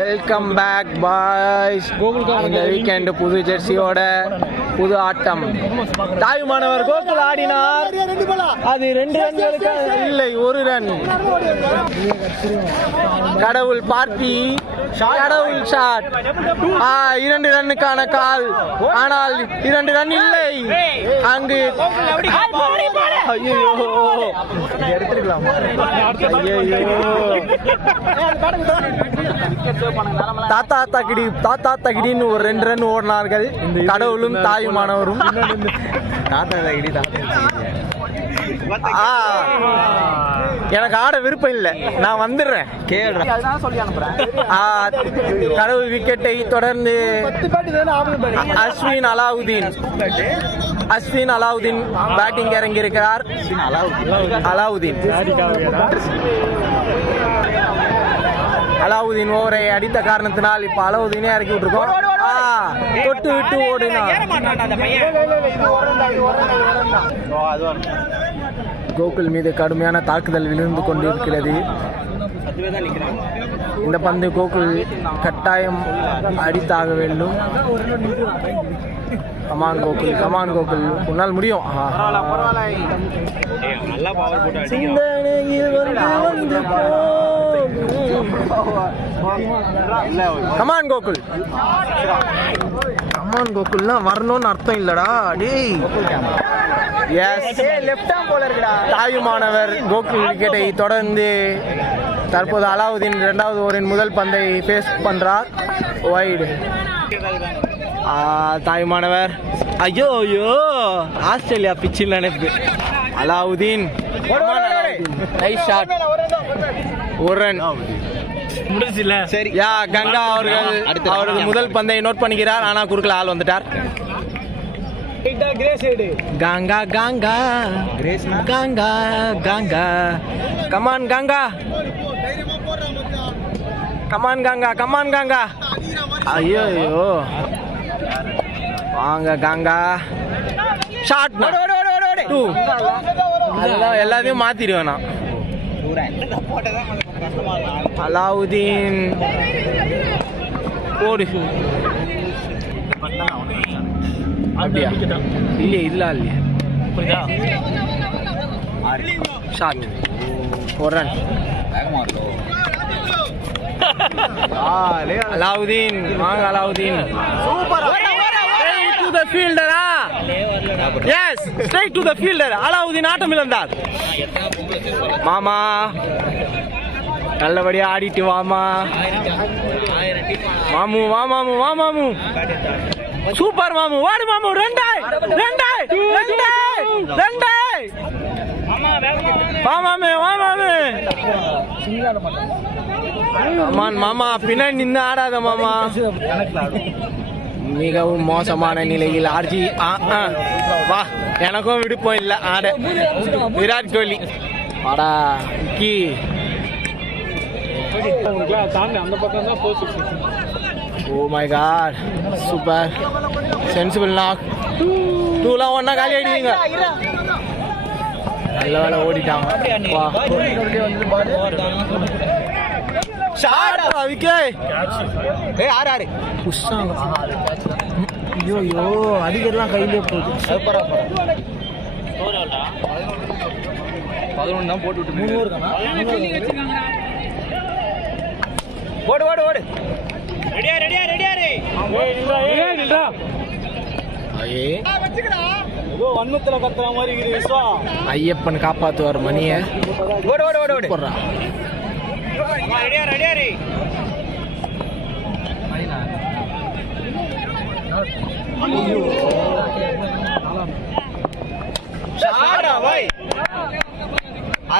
Welcome back boys. இந்த weekend புது ஜெர்சியோட புது ஆட்டம். தாயுமானவர் கோகுல் ஆடினார். அது 2 ரன்களுக்கு இல்லை, 1 ரன். கடவுள் பார்ட்டி, கடவுள் ஷாட். 2 ரன்னுக்கான கால். ஆனால் 2 ரன் இல்லை. அங்கு ஐயோ எடுத்துக்கலாம். தாத்தா தகிடின்னு ஒரு 2 ரன் ஓடினார்கள். கடவுளும் தாயுமானவரும். எனக்கு ஆட விருப்பம் இல்லை, நான் வந்துடுறேன். கடவுள் விக்கெட்டை தொடர்ந்து அஸ்வின் அலாவுதீன் பேட்டிங் இறங்கி இருக்கிறார். அலாவுதீன் ஓவரை அடித்த காரணத்தினால் இப்ப அலாவுதீனே இறக்கி விட்டுருக்கோம். தொட்டு விட்டு ஓடினார். கோகுல் மீது கடுமையான தாக்குதல் விழுந்து கொண்டிருக்கிறது. இந்த பந்து கோகுல் கட்டாயம் அடித்தாக வேண்டும். கமான் கோகுல், உன்னால் முடியும். கமான் கோகுல்னா வரணும்னு அர்த்தம் இல்லடா. டேய் தாயுமானவர் கோகுல் விக்கெட்டை தொடர்ந்து தற்போது அலாவுதீன் 2வது ஓவரின் முதல் பந்தை பேஸ் பண்றார். வைடு. தாயுமானவர் ஐயோ ஆஸ்திரேலியா பிச்சில் நினைப்பு. Alauddin nice shot, 1 run. சரி, கங்கா அவர்கள் முதல் பந்தை நோட் பண்ணுகிறார். ஆனா குறுக்கல ஆள் வந்துட்டார். கங்கா கமான் கங்கா. ஐயோ வாங்க கங்கா. ஷாட் எல்லாத்தையும் மாத்திடுவேன் நான். அலாவுதீன் ஓடு. அப்படியா? இல்லையா ஷாட், 1 ரன். அலாவுதீன் வாங்க. Alauddin to the fielder. Yes, straight to the fielder. Alauddin ஆட்டம் இழந்தார். மாமா நல்லபடியா ஆடிட்டு வாமா. மாமு சூப்பர் மாமு. வாடு மாமு. 2 மாமா பின்னாடி நின்று ஆடாத மாமா. மிகவும் மோசமான நிலையில் ஆர்ஜி. வா, எனக்கும் விடுப்போம் இல்லை ஆட. விராட் கோலி ஆடா. Oh my God, super sensible knock. 2லாம் ஒன்னா காலி ஆயிடுவீங்க. நல்ல வேலை ஓடிட்டாங்க. ஐயோ அடிக்கிறதுலாம் கையிலே போகுது. 11 தான் போட்டு விட்டு 3 ஓவர் தானா? ஓடு. ரெடியா ரே. நில்றா. வண்ணத்துல கத்துற மாதிரி இருக்குது. ஐயப்பன் காப்பாத்துவார் மணியை. ஓடு. போடுறா. ரெடியா ரே.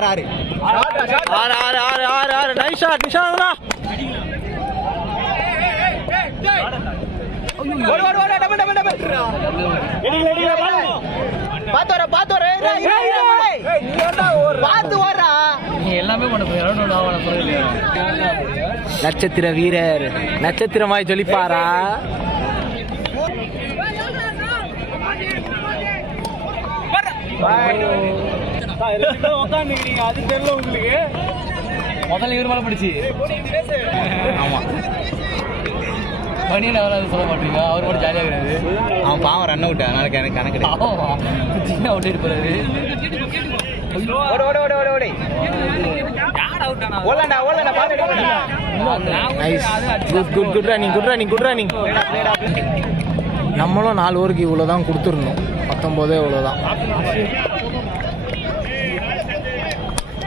ஆறு. Nice shot Nishantha. நட்சத்திர வீரர் நட்சத்திரமாய் ஜொலிப்பாரா? உட்காந்துக்கிறீங்க, அது தெரியல உங்களுக்கு. முதல்ல இவர் மேலே பிடிச்சி. ஆமாம், மணியன் அவராது சொல்ல மாட்டீங்க, அவர் மட்டும் ஜாலியாக இருக்கிறாரு. அவன் பாவம் ரன் அவுட், அதனால எனக்கு கணக்கு கிடையாது. சின்ன அவுட் இருப்பாரு. ஓடு ஓடு ஓடு ஓடு ஓடு. ஓடலாம்டா ஓடலாம்டா, பால் எடுக்கடா. Nice, good good running, good running, good running. நம்மளும் 4 ஓவருக்கு இவ்வளோ தான் கொடுத்துருந்தோம், 19 இவ்வளோதான்.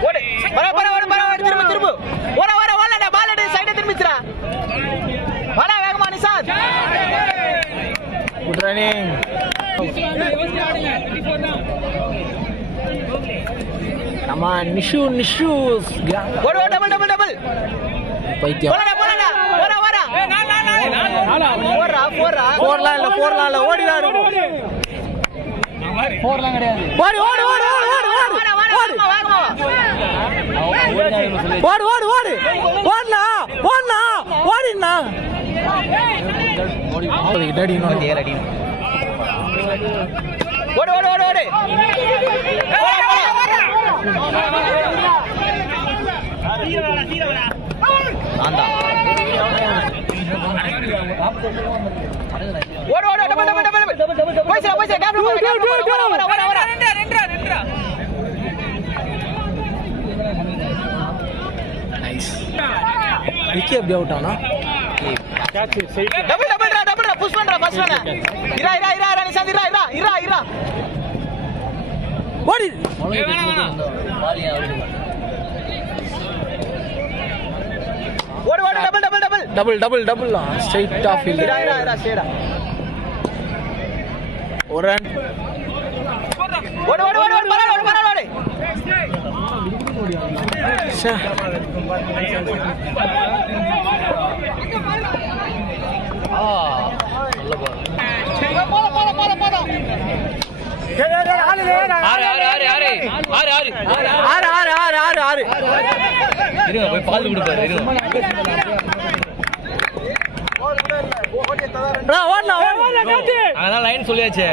ஓடு வர வர வர வர, திரும்ப திரும்ப ஓட வர ஓடலாம்டா, பால் எடு, சைடை திரும்பிச்சுடா. வர வேகமா நிசாத். Good running. நம்ம நிஷு நிஷு ஓடு ஓடு, டபுள் டபுள் டபுள். பைத்தியம். போடா போடா போடா போடா. போறா போறா, போறலாம் இல்ல, போறலாம் இல்ல, ஓடிடா இருக்கு. போர்லாம் கிடையாது. ஓடு ஓடு ஓடு ஓடு ஓடு ஓடு வேகமா ஓடு ஓடு ஓடு ஓடுனா ஓடுனா ஓடினா. ஓடு அடினா, டேர் அடினா. ஓடு ஓடு ஓடு ஓடு. ஆண்டா ஓடு ஓடு, டபுள் டபுள் டபுள். போய்ச்சா போய்ச்சா, கேப் வர வர வர வர. ரெண்டா நைஸ். விக்கி அப்படியே அவுட் ஆனா. டபுள் டபுள் டபுள் புஷ் பண்றா, ஃபர்ஸ்ட் பண்ண. இரா இரா இரா இரா நிசாந்த், இரா இரா இரா இரா. ஓடி ஓடு ஓடு, double double double double double double. Straight off field. இரா இரா இரா ஸ்டேடா. ஒரு ரன். ஓடு ஓடு ஓடு ஓடு, பரவாயில்லை ஓடு பரவாயில்லை ஓடு. ச்சே, நல்ல பால். போல போல போல போல. இருங்க போய் பால் கொடுப்பாரு. இருங்க அதான் லைன் சொல்லியாச்சு.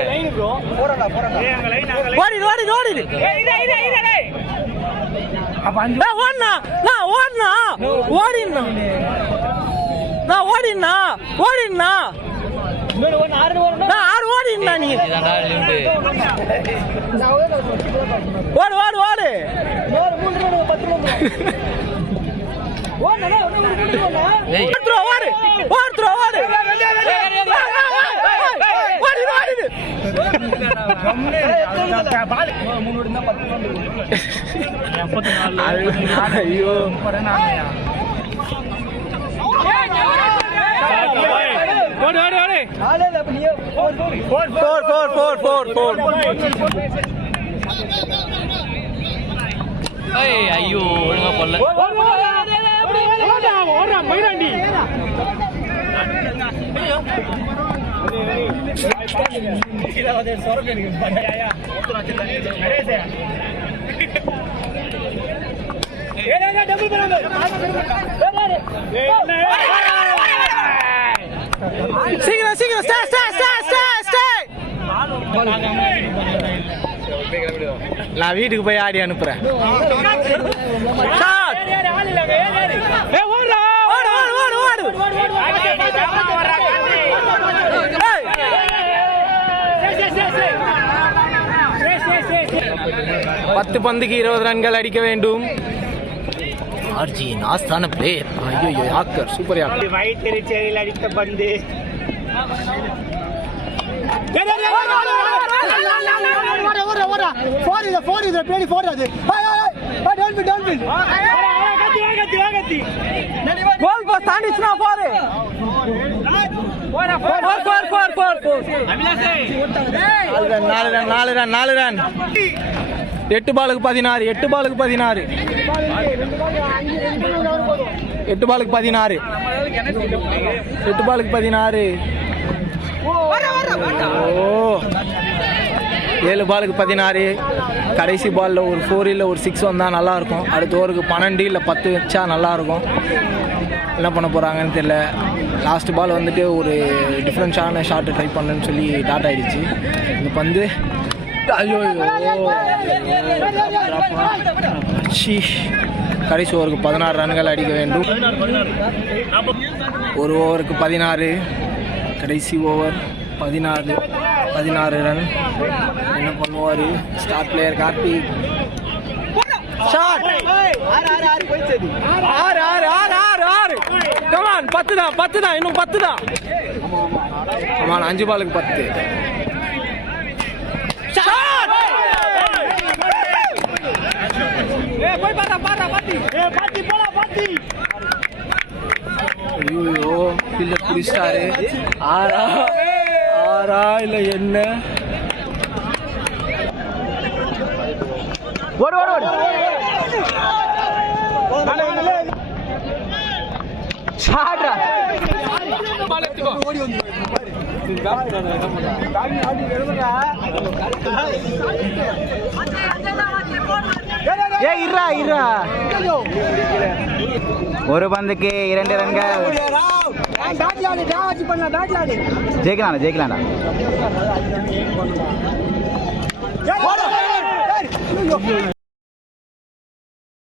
ஓடி ஓடி ஓடி. ஓடு ஓடு ஓடு. ஐயோ ஐயோ ஒழுங்கா போடல. சீக்கிரம் சீக்கிரம் ஸ்டே ஸ்டே ஸ்டே ஸ்டே. நான் வீட்டுக்கு போய் ஆடி அனுப்புறேன். பத்து பந்துக்கு 20 ரன்கள் அடிக்க வேண்டும். ஆர்ஜியின் ஆஸ்தான பிளேயர். ஐயோ யாக்கர், சூப்பர் யாக்கர். வயிற்றுச்சேரியில் அடித்த பந்து. நாலு ரன். 8 பாலுக்கு 16. 8 பாலுக்கு 16. 8 பாலுக்கு 16. 8 பாலுக்கு 16. ஓ 7 பாலுக்கு 16. கடைசி பாலில் ஒரு 4 இல்லை ஒரு 6 வந்தால் நல்லாயிருக்கும். அடுத்த ஓவருக்கு 12 இல்லை 10 வச்சா நல்லாயிருக்கும். என்ன பண்ண போகிறாங்கன்னு தெரியல. லாஸ்ட் பால் வந்துட்டு ஒரு டிஃப்ரெண்ட்ஸான ஷாட்டு ட்ரை பண்ணுன்னு சொல்லி டாட் ஆகிடுச்சு. இந்த பந்து ஐயோ கடைசி ஓவருக்கு 16 ரன்கள் அடிக்க வேண்டும். ஒரு ஓவருக்கு 16. கடைசி ஓவர் 16 ரன். என்ன பண்ணுவார் star player Karthik? Shot 6 come on 10 தான் இன்னும் 10 தான். கமான் 5 பாலுக்கு 10. ஷாட் ஐயோ ஃபீல்டர் புடிச்சிட்டாரு. 6 இல்ல என்ன? ஓடு ஷாட்ரா இருடா ஒரு பந்துக்கு 2 ரன்கள். ஜெயிக்கலாம்டா